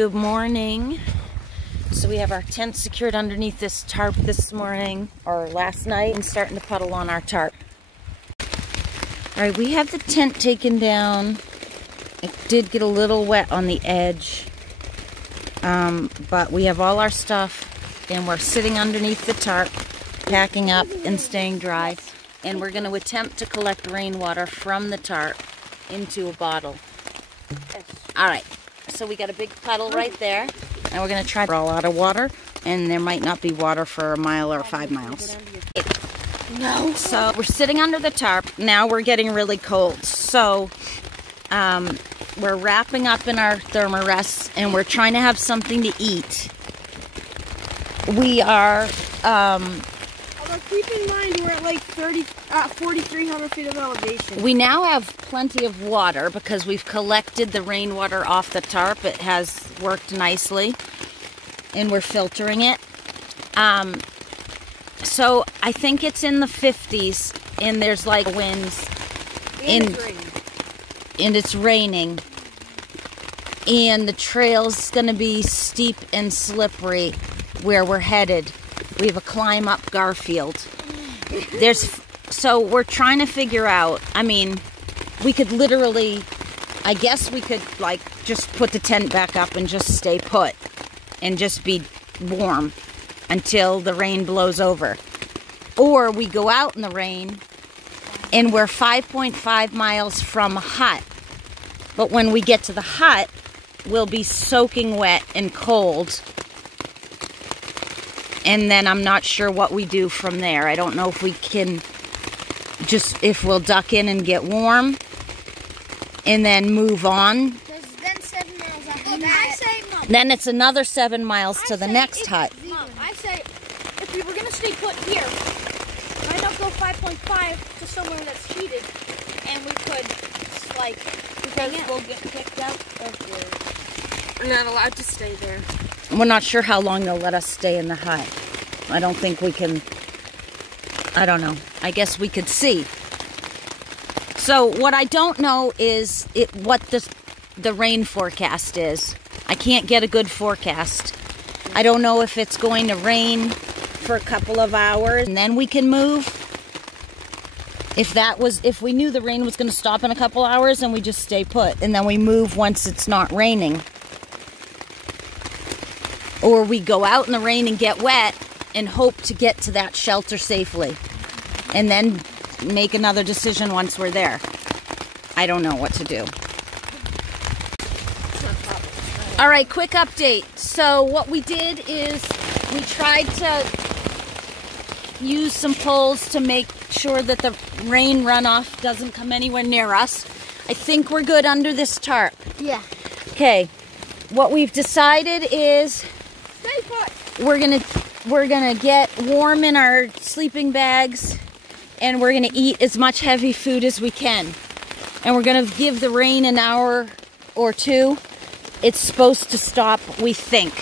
Good morning. So we have our tent secured underneath this tarp this morning, or last night, and starting to puddle on our tarp. All right, we have the tent taken down. It did get a little wet on the edge, but we have all our stuff, and we're sitting underneath the tarp, packing up and staying dry. And we're going to attempt to collect rainwater from the tarp into a bottle. All right. So we got a big puddle right there, and we're going to try to roll out of water, and there might not be water for a mile or 5 miles. No. So we're sitting under the tarp. Now we're getting really cold. So we're wrapping up in our thermarests, and we're trying to have something to eat. We are... Although keep in mind we're at like 4,300 feet of elevation. We now have plenty of water because we've collected the rainwater off the tarp. It has worked nicely, and we're filtering it. So I think it's in the 50s, and there's like winds, and it's raining, and the trail's gonna be steep and slippery where we're headed. We have a climb up Garfield. So we're trying to figure out, I mean, we could literally, I guess we could like just put the tent back up and just stay put and just be warm until the rain blows over. Or we go out in the rain and we're 5.5 miles from a hut. But when we get to the hut, we'll be soaking wet and cold. And then I'm not sure what we do from there. I don't know if we can if we'll duck in and get warm and then move on. Then 7 miles after that. Then it's another 7 miles to the next hut. Mom, I say if we were going to stay put here, why not go 5.5 to somewhere that's heated, and we could, like... Because we'll get kicked out of here. We're not allowed to stay there. We're not sure how long they'll let us stay in the hut. I don't think we can... I don't know. I guess we could see. So what I don't know is what the rain forecast is. I can't get a good forecast. I don't know if it's going to rain for a couple of hours and then we can move. If we knew the rain was going to stop in a couple hours, and we just stay put, and then we move once it's not raining. Or we go out in the rain and get wet and hope to get to that shelter safely. And then make another decision once we're there. I don't know what to do. All right, quick update. So what we did is we tried to use some poles to make sure that the rain runoff doesn't come anywhere near us. I think we're good under this tarp. Yeah. Okay. What we've decided is we're gonna get warm in our sleeping bags, and we're gonna eat as much heavy food as we can. And we're gonna give the rain an hour or two. It's supposed to stop, we think.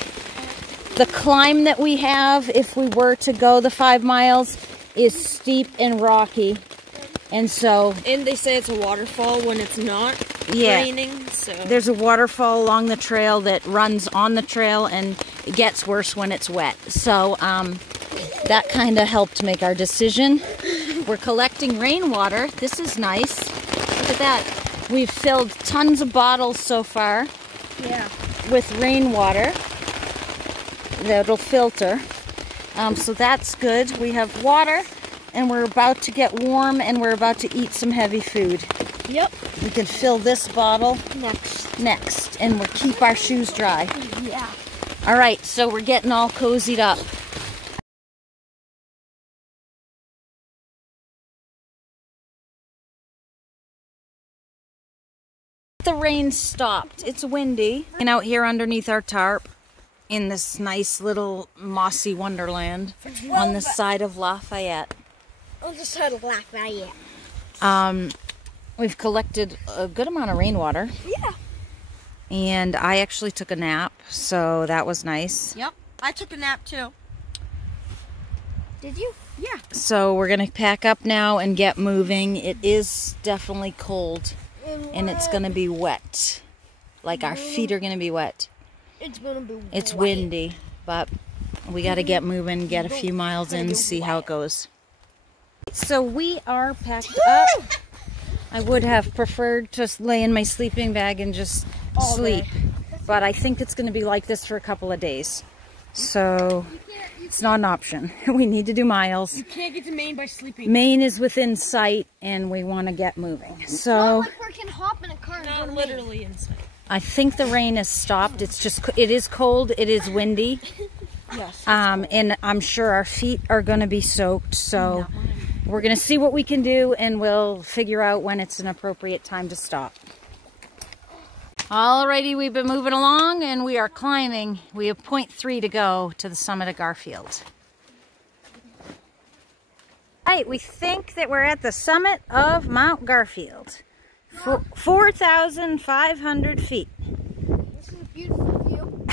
The climb that we have, if we were to go the 5 miles, is steep and rocky. And so... And they say it's a waterfall when it's not raining, so... There's a waterfall along the trail that runs on the trail, and it gets worse when it's wet. So, that kind of helped make our decision. We're collecting rainwater. This is nice. Look at that. We've filled tons of bottles so far. Yeah. With rainwater that'll filter. So that's good. We have water, and we're about to get warm, and we're about to eat some heavy food. Yep. We can fill this bottle next, and we'll keep our shoes dry. Yeah. All right, so we're getting all cozied up. The rain stopped. It's windy. And out here underneath our tarp in this nice little mossy wonderland on the side of Lafayette. On the side of Lafayette. We've collected a good amount of rainwater. Yeah. And I actually took a nap, so that was nice. Yep. I took a nap too. Did you? Yeah. So we're going to pack up now and get moving. It is definitely cold. And it's going to be wet. Like our feet are going to be wet. It's gonna be It's windy, but we got to get moving, get a few miles in, see how it goes. So we are packed up. I would have preferred to lay in my sleeping bag and just sleep, but I think it's going to be like this for a couple of days. So it's not an option. We need to do miles. You can't get to Maine by sleeping. Maine is within sight, and we want to get moving. So not like we can hop in a car and not literally in sight. I think the rain has stopped. It's just, it is cold. It is windy. Yes. And I'm sure our feet are going to be soaked. So we're going to see what we can do, and we'll figure out when it's an appropriate time to stop. Alrighty, we've been moving along, and we are climbing. We have 0.3 to go to the summit of Garfield. Right, we think that we're at the summit of Mount Garfield. 4,500 feet. This is a beautiful view.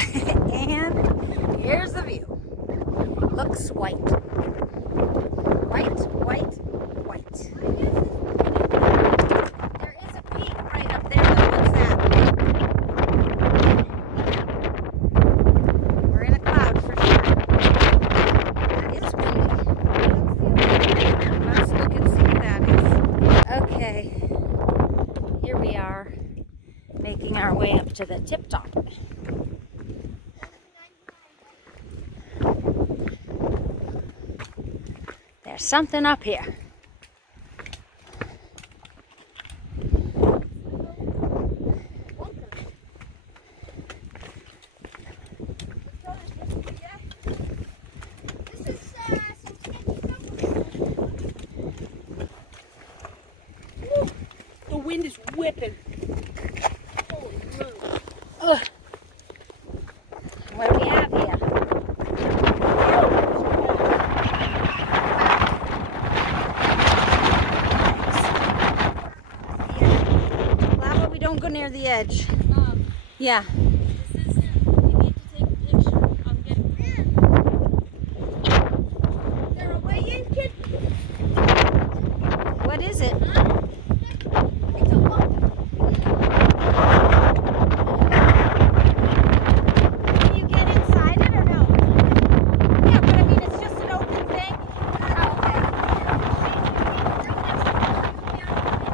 And here's the view. Looks white. White, white, white. There is a peak right up there. What's that? We're in a cloud for sure. That is windy. Let's look and see what that is. Okay. Here we are, making our way up to the tip top. There's something up here. The wind is whipping. Holy moly. Ugh. What do we have here? Lava, we don't go near the edge. Yeah. This is we need to take a picture. I'm getting Is there a way in, kid? What is it? It's a lump. Can you get inside it or no? Yeah, but I mean, it's just an open thing.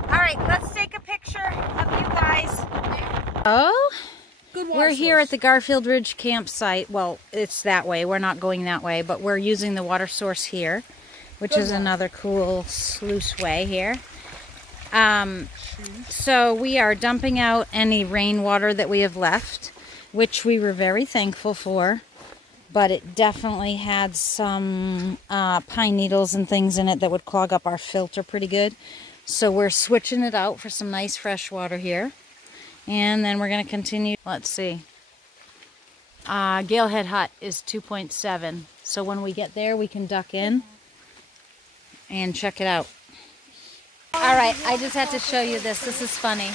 All right, let's take a picture of you guys. Oh, Good water we're here source. at the Garfield Ridge campsite. Well, it's that way. We're not going that way, but we're using the water source here, which is another cool sluice way here. So we are dumping out any rainwater that we have left, which we were very thankful for, but it definitely had some pine needles and things in it that would clog up our filter pretty good. So we're switching it out for some nice fresh water here. And then we're going to continue. Let's see. Gale Head Hut is 2.7. So when we get there, we can duck in and check it out. All right, I just had to show you this. This is funny.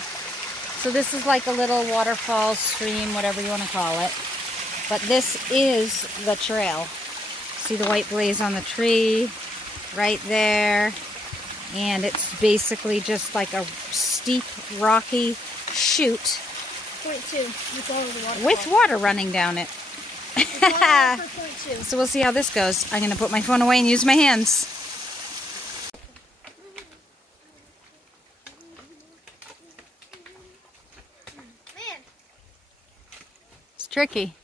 So this is like a little waterfall, stream, whatever you want to call it. But this is the trail. See the white blaze on the tree right there. And it's basically just like a steep, rocky chute 0.2 with all of the water. with water running down it. It's on there for 0.2. So we'll see how this goes. I'm going to put my phone away and use my hands. Man, It's tricky.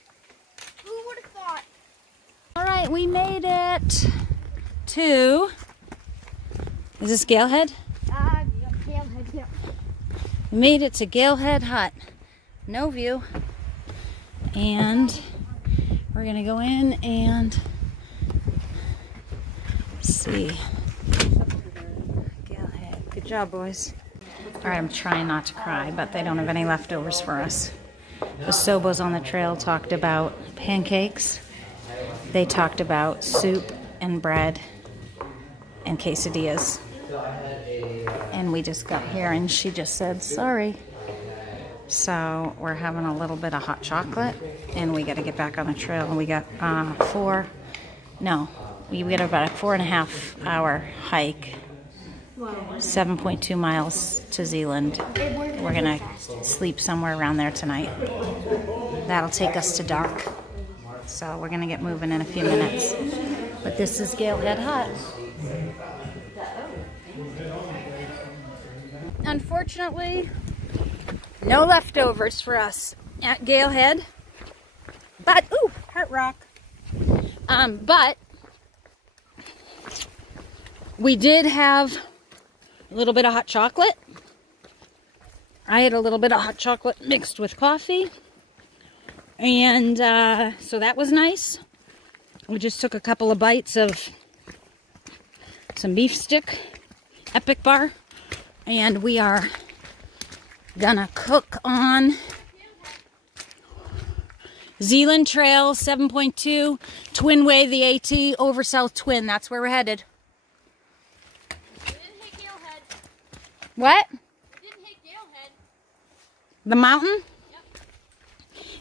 who would have thought? All right, we made it to... Is this Gale Head? Gale Head, yeah. We made it to Gale Head Hut. No view. And we're going to go in and see. Gale Head. Good job, boys. All right, I'm trying not to cry, but they don't have any leftovers for us. The Sobos on the trail talked about pancakes. They talked about soup and bread and quesadillas. And we just got here and she just said, sorry. So we're having a little bit of hot chocolate and we got to get back on the trail. And we got we got about a 4.5 hour hike. 7.2 miles to Zealand. We're gonna sleep somewhere around there tonight. That'll take us to dark. So we're gonna get moving in a few minutes. But this is Gale Head Hut. Unfortunately, no leftovers for us at Gale Head. But, ooh, heart rock. But we did have a little bit of hot chocolate. I had a little bit of hot chocolate mixed with coffee. And so that was nice. We just took a couple of bites of some beef stick, Epic Bar. And we are gonna cook on Zealand Trail 7.2, Twin Way, the AT, over South Twin. That's where we're headed. We didn't hit Gale Head. What? We didn't hit Gale Head. The mountain? Yep.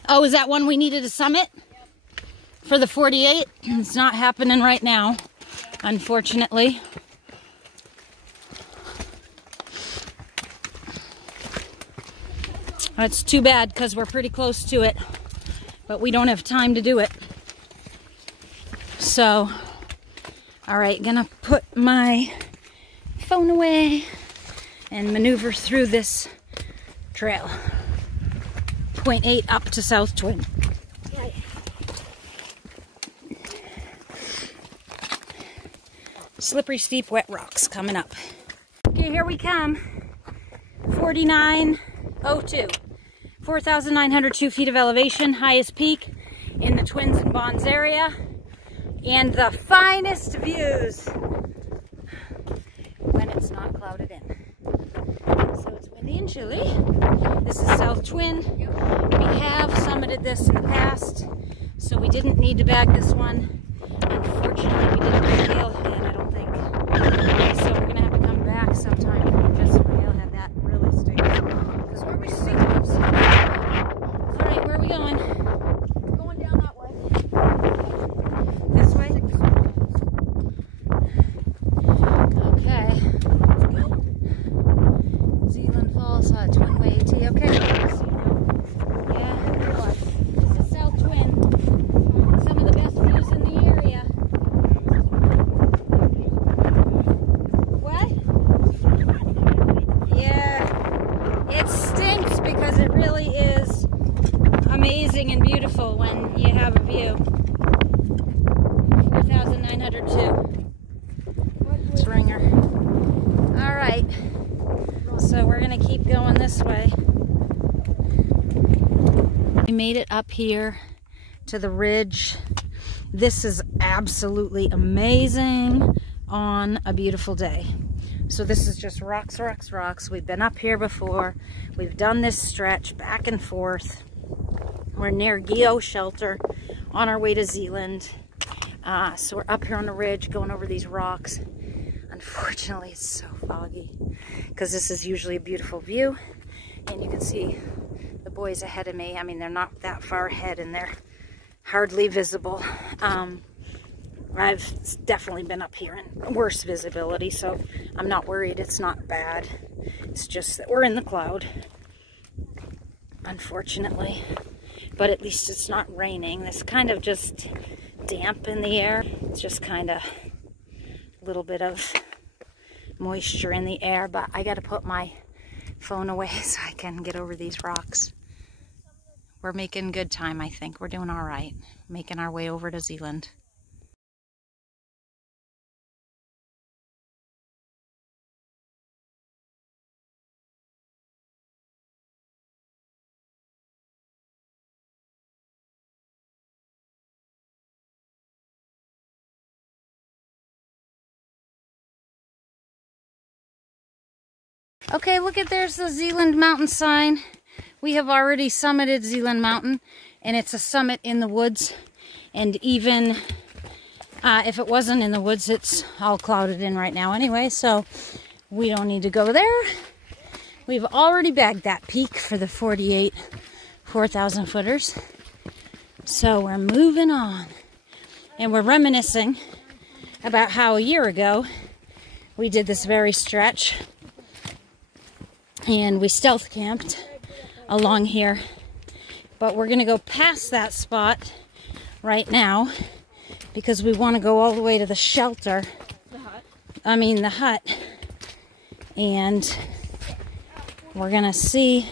Oh, is that one we needed to summit? Yep. For the 48? It's not happening right now, unfortunately. It's too bad because we're pretty close to it, but we don't have time to do it. So, all right, gonna put my phone away and maneuver through this trail. 0.8 up to South Twin. Slippery, steep, wet rocks coming up. Okay, here we come. 4902. 4,902 feet of elevation, highest peak in the Twins and Bonds area, and the finest views when it's not clouded in. So it's windy and chilly. This is South Twin. We have summited this in the past, so we didn't need to bag this one. Unfortunately, we didn't have Gale Head, I don't think. So we're gonna have to come back sometime just for Gale Head. That really stinks. Because where we see those. Alright, where are we going? We're going down that way. This way? Okay. Zealand Falls Hut, Twin Way AT. Okay. Yeah. This is South Twin. Some of the best views in the area. What? Yeah. It stinks because it really is amazing and beautiful when you have a view. 4,902. It's Ringer. All right. So we're gonna keep going this way. We made it up here to the ridge. This is absolutely amazing on a beautiful day. So this is just rocks, rocks, rocks. We've been up here before. We've done this stretch back and forth. We're near Geo Shelter on our way to Zealand. So we're up here on the ridge going over these rocks. Unfortunately, it's so foggy because this is usually a beautiful view. And you can see the boys ahead of me. I mean, they're not that far ahead and they're hardly visible. I've definitely been up here in worse visibility, so I'm not worried. It's not bad. It's just that we're in the cloud, unfortunately. But at least it's not raining. It's kind of just damp in the air. It's just kind of a little bit of moisture in the air, but I got to put my phone away so I can get over these rocks. We're making good time, I think. We're doing all right. Making our way over to Zealand. Okay, look at, there's the Zealand Mountain sign. We have already summited Zealand Mountain, and it's a summit in the woods. And even if it wasn't in the woods, it's all clouded in right now anyway, so we don't need to go there. We've already bagged that peak for the 48 4,000 footers. So we're moving on. And we're reminiscing about how a year ago we did this very stretch. And we stealth camped along here But we're gonna go past that spot right now because we want to go all the way to the shelter. The hut. And we're gonna see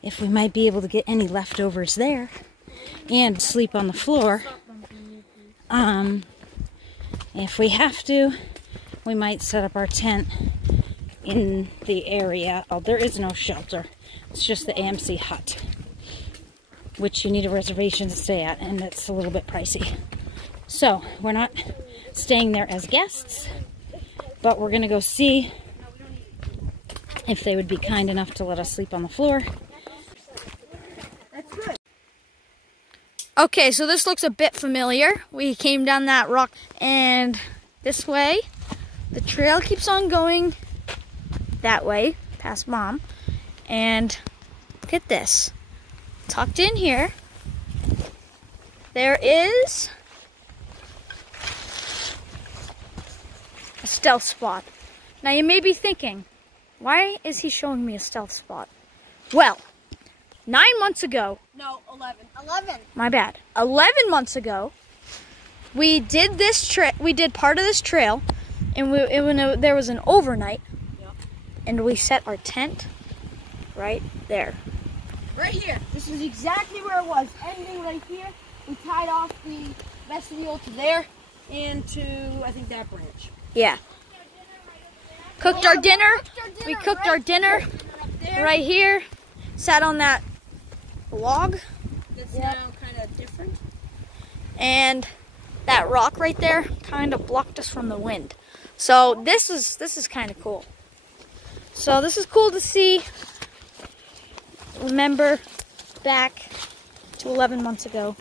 if we might be able to get any leftovers there and sleep on the floor. If we have to, we might set up our tent in the area. Oh, there is no shelter. It's just the AMC hut, which you need a reservation to stay at, and it's a little bit pricey. So we're not staying there as guests, but we're gonna go see if they would be kind enough to let us sleep on the floor. That's good. Okay, so this looks a bit familiar. We came down that rock, and this way, the trail keeps on going that way, past Mom. And look at this. Tucked in here, there is a stealth spot. Now you may be thinking, why is he showing me a stealth spot? Well, 9 months ago. No, 11. 11. My bad. 11 months ago, we did this we did part of this trail, and there was an overnight, and we set our tent right there. Right here. This is exactly where it was. Ending right here. We tied off the vestibule to there and to, I think, that branch. Yeah. Cooked our dinner. We cooked our dinner right here. Sat on that log. That's now kind of different. And that rock right there kind of blocked us from the wind. So this is kind of cool. So this is cool to see. Remember back to 11 months ago.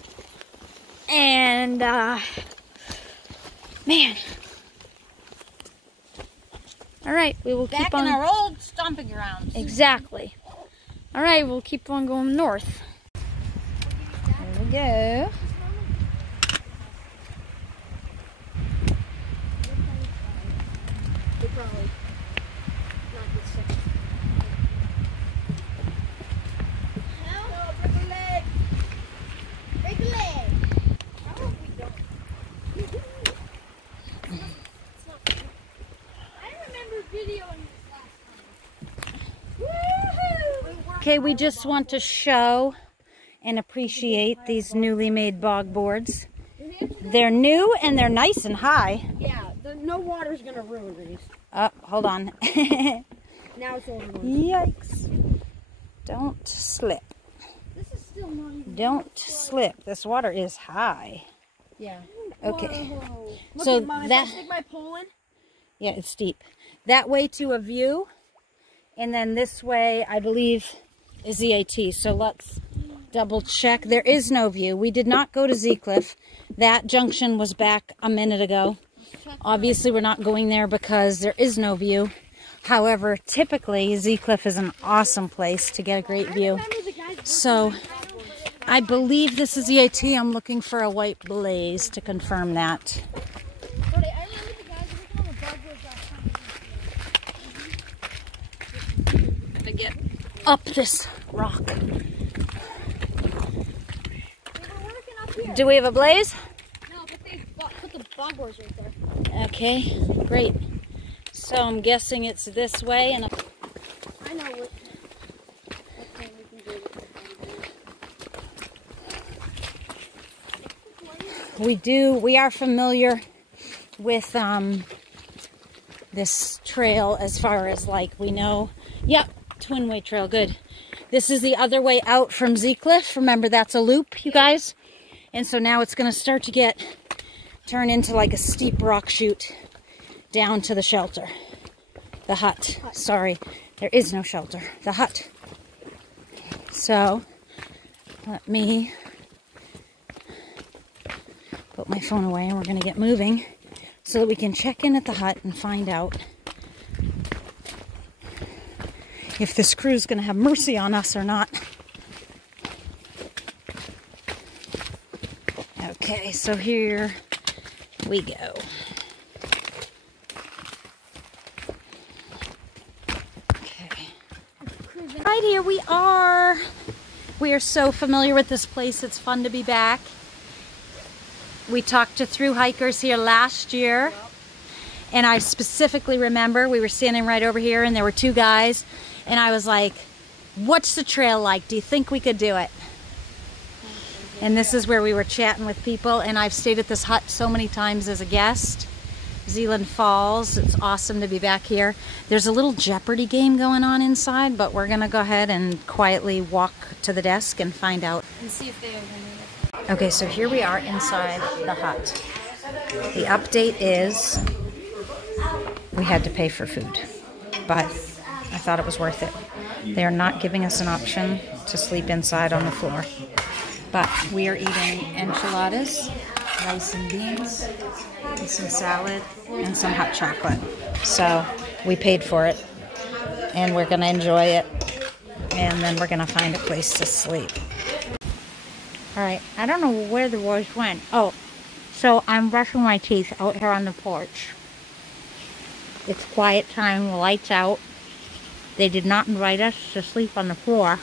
And man. All right, we will keep on in our old stomping grounds. Exactly. All right, we'll keep on going north. There we go. Okay, we just want to show and appreciate these newly made bog boards. They're new and they're nice and high. Yeah, no water's gonna ruin these. Hold on. Now it's over. Yikes. Don't slip. This is still not even. Don't slip. This water is high. Yeah. Okay. Whoa. Look So at mine. that, If I stick my pole in. yeah, it's steep. That way to a view, and then this way, I believe, is the AT. So let's double check. There is no view. We did not go to Z Cliff. That junction was back a minute ago. Obviously, we're not going there because there is no view. However, typically, Z Cliff is an awesome place to get a great view. So, I believe this is the AT. I'm looking for a white blaze to confirm that. Gonna get up this rock. Do we have a blaze? No, but they put the bog boards right there. Okay, great. So I'm guessing it's this way, and I know what thing we can do. we are familiar with this trail as far as, like, we know. Yep, twin way trail, good. This is the other way out from Z Cliff. Remember, that's a loop, you guys. And so now it's going to start to turn into like a steep rock chute down to the shelter. The hut. Sorry, there is no shelter. The hut. So, let me put my phone away and we're going to get moving so that we can check in at the hut and find out if this crew's going to have mercy on us or not. Okay, so here we go. Okay. Right, here we are. We are so familiar with this place. It's fun to be back. We talked to thru hikers here last year. And I specifically remember we were standing right over here and there were two guys. And I was like, what's the trail like? Do you think we could do it? And this is where we were chatting with people. And I've stayed at this hut so many times as a guest. Zealand Falls, it's awesome to be back here. There's a little Jeopardy game going on inside, but we're gonna go ahead and quietly walk to the desk and find out. And see if they have any. Okay, so here we are inside the hut. The update is we had to pay for food, but I thought it was worth it. They are not giving us an option to sleep inside on the floor, but we are eating enchiladas, rice and beans, and some salad, and some hot chocolate. So we paid for it, and we're gonna enjoy it, and then we're gonna find a place to sleep. All right, I don't know where the boys went. Oh, so I'm brushing my teeth out here on the porch. It's quiet time, the light's out. They did not invite us to sleep on the floor.